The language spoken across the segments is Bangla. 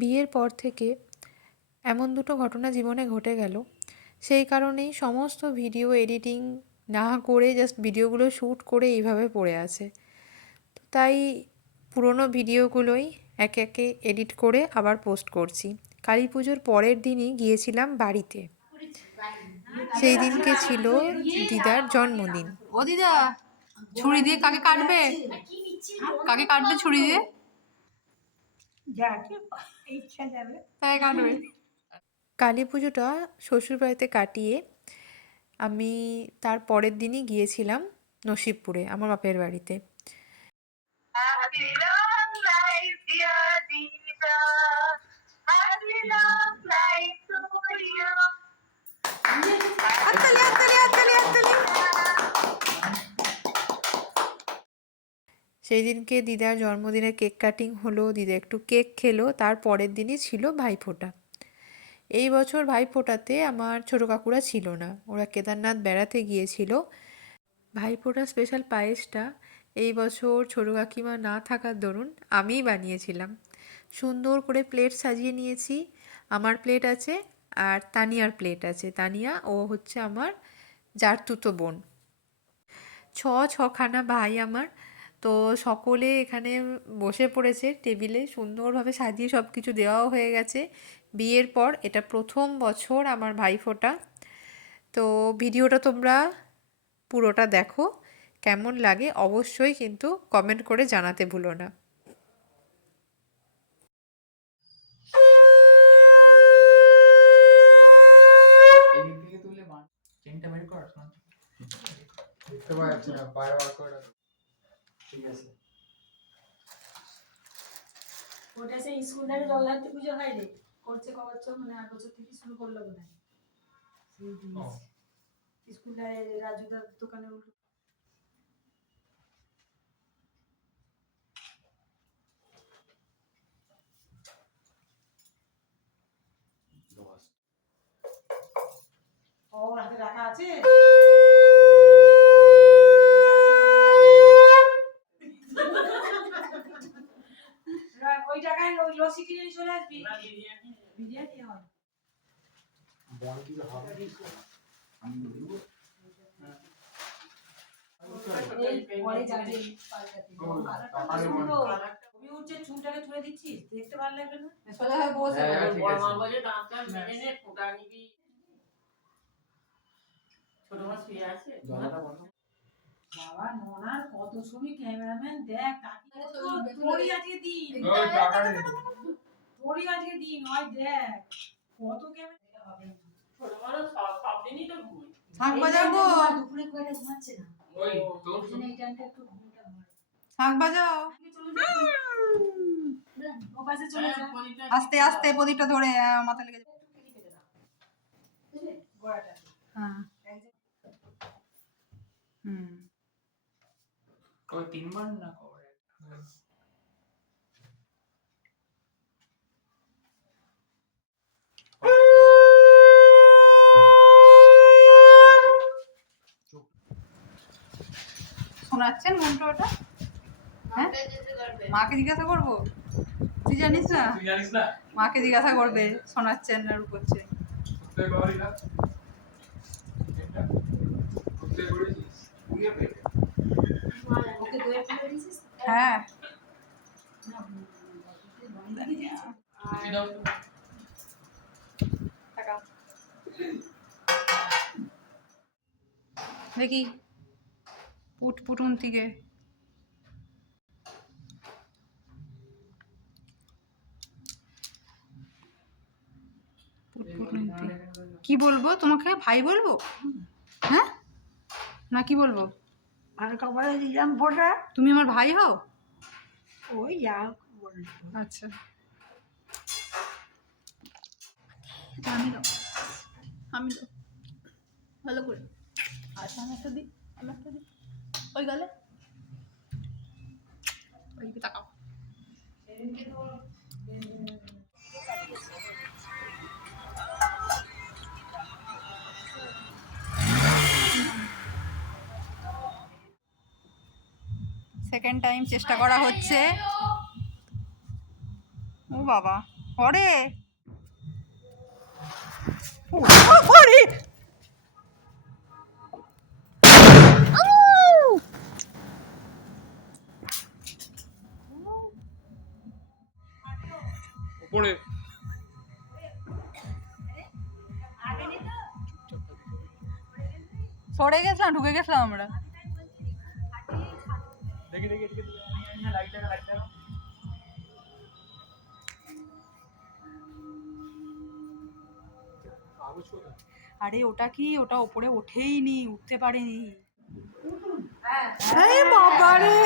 বিয়ের পর থেকে এমন দুটো ঘটনা জীবনে ঘটে গেল। সেই কারণেই সমস্ত ভিডিও এডিটিং না করে জাস্ট ভিডিওগুলো শ্যুট করে এইভাবে পড়ে আছে। তাই পুরনো ভিডিওগুলোই একে একে এডিট করে আবার পোস্ট করছি। কালী পুজোর পরের দিনই গিয়েছিলাম বাড়িতে। সেই দিনকে ছিল দিদার জন্মদিন। ও দিদা, ছুরি দিয়ে কাকে কাটবে? কাকে কাটবে ছুরি দিয়ে? যাকে ইচ্ছা যাবে। তাকে কাটবে কালী পুজোটা শ্বশুরবাড়িতে কাটিয়ে আমি তার পরের দিনই গিয়েছিলাম নসিবপুরে আমার বাপের বাড়িতে। Happy long সেই দিনকে দিদার জন্মদিনের কেক কাটিং হলো, দিদা একটু কেক খেলো, তার পরের দিনই ছিল ভাইফোঁটা। এই বছর ভাইফোঁটাতে আমার ছোটো কাকুরা ছিল না, ওরা কেদারনাথ বেড়াতে গিয়েছিল। ভাইফোঁটা স্পেশাল পায়েসটা এই বছর ছোটো কাকিমা না থাকার দরুন আমিই বানিয়েছিলাম। সুন্দর করে প্লেট সাজিয়ে নিয়েছি, আমার প্লেট আছে আর তানিয়ার প্লেট আছে। তানিয়া, ও হচ্ছে আমার জারতুতো বোন। ছ ছখানা ভাই আমার তো সকলে এখানে বসে পড়েছে টেবিলে সুন্দরভাবে সাজিয়ে সব কিছু দেওয়াও হয়ে গেছে। বিয়ের পর এটা প্রথম বছর আমার ভাইফোঁটা। তো ভিডিওটা তোমরা পুরোটা দেখো কেমন লাগে অবশ্যই কিন্তু কমেন্ট করে জানাতে ভুলো না। দেখতে পাওয়া যাচ্ছে না বাইরে বার করে। ঠিক আছে। ওটা সেই স্কুলের জগদ্ধাত্রী পুজো হয় রে করছে ক বছর মানে আট বছর থেকে শুরু করল বোধ হয় স্কুলে রাজুদার দোকানে উঠল। ও হাতে রাখা আছে রা- ওই টাকায় ওই লস্যি কিনে নিয়ে চলে আসবি বিরিয়ানি হয় বল কি হবে আমি বলব এই পরে যাবে পাল্টাতে। ও, আর একটা টাকা কথা নেই শোনো, তুমি উঠছে চুলটাকে তুলে দিচ্ছিস দেখতে ভালো লাগবে না? সোজা হয়ে বসে হ্যাঁ, পড়ো। ঠিক বড় আছে। মা বলে ডাক্তার মেরে নে ফোটা নিবি। ছোট মা শুয়ে আছে। বাবা নোনার কত ছবি ক্যামেরাম্যান দেখ তোরই আজকে দিন। তোরই আজকে হয় দেখ কত ক্যামেরা হবে ছোট সব দিনই তো বাজাবো দুপুরে একটা ঘুমাচ্ছে না। ওই তোর এই জন্য একটু ঘুমটা হয় শাঁখ বাজাও। আগে চলে যা। ও পাশে চলে যা। আস্তে আস্তে প্রদীপটা ধরে মাথা লেগে যাবে। গোড়াটা। হ্যাঁ। হুম। ওই তিনবার না শোনাচ্ছেন মন্ত্র ওটা? হ্যাঁ? মাকে জিজ্ঞাসা করব? তুই জানিস না? তুই জানিস না? মাকে জিজ্ঞাসা করবে শোনাচ্ছেন না? করছে হ্যাঁ। দেখি। পুট পুটুন থেকে। কি বলব তোমাকে? ভাই বলব? হ্যাঁ? না কি বলব? আর কপালে দিলাম ফোটা। তুমি আমার ভাই হও? ওই যা আচ্ছা আমি দাও। আমি দাও। ভালো করে। আচ্ছা আমি একটা দিই আমি একটা দিই। ওই গেলে। ওইদিকে তাকাও। সেকেন্ড টাইম চেষ্টা করা হচ্ছে। ও বাবা। পরে পরে উপরে সরে গেছিলাম ঢুকে গেছিলাম আমরা। দেখি দেখি দেখি লাইটটা লাইটটা আরে ওটা কি? ওটা ওপরে ওঠেই নি উঠতে পারেনি। এই বাবা রে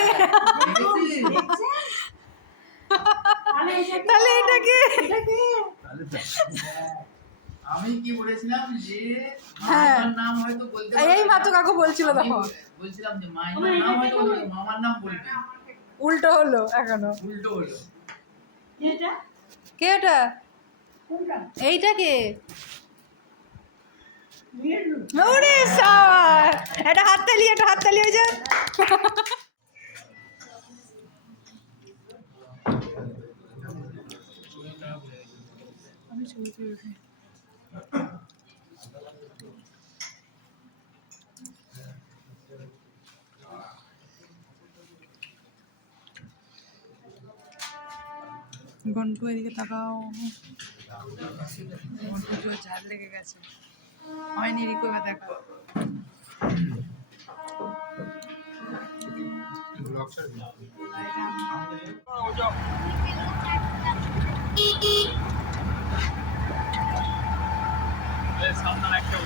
তাহলে এটা কি? আমি কি বলেছিলাম যে হ্যাঁ। মামার নাম হয়তো বলতে এই মাত্র কাকু বলছিল তখন। বলছিলাম যে নাম হয়তো মামার নাম বলবে। উল্টো হলো এখনও। উল্টো হলো। এটা? কে এটা? এইটা কে? ওরে এটা হাততালি এটা হাততালি হয়ে যায় ঘন্টু এদিকে তাকাও। ঘন্টু জোর ঝাল লেগে গেছে। হয়নি রিকো এবার দেখো। ব্লগ ছাড়বি সামনে একটা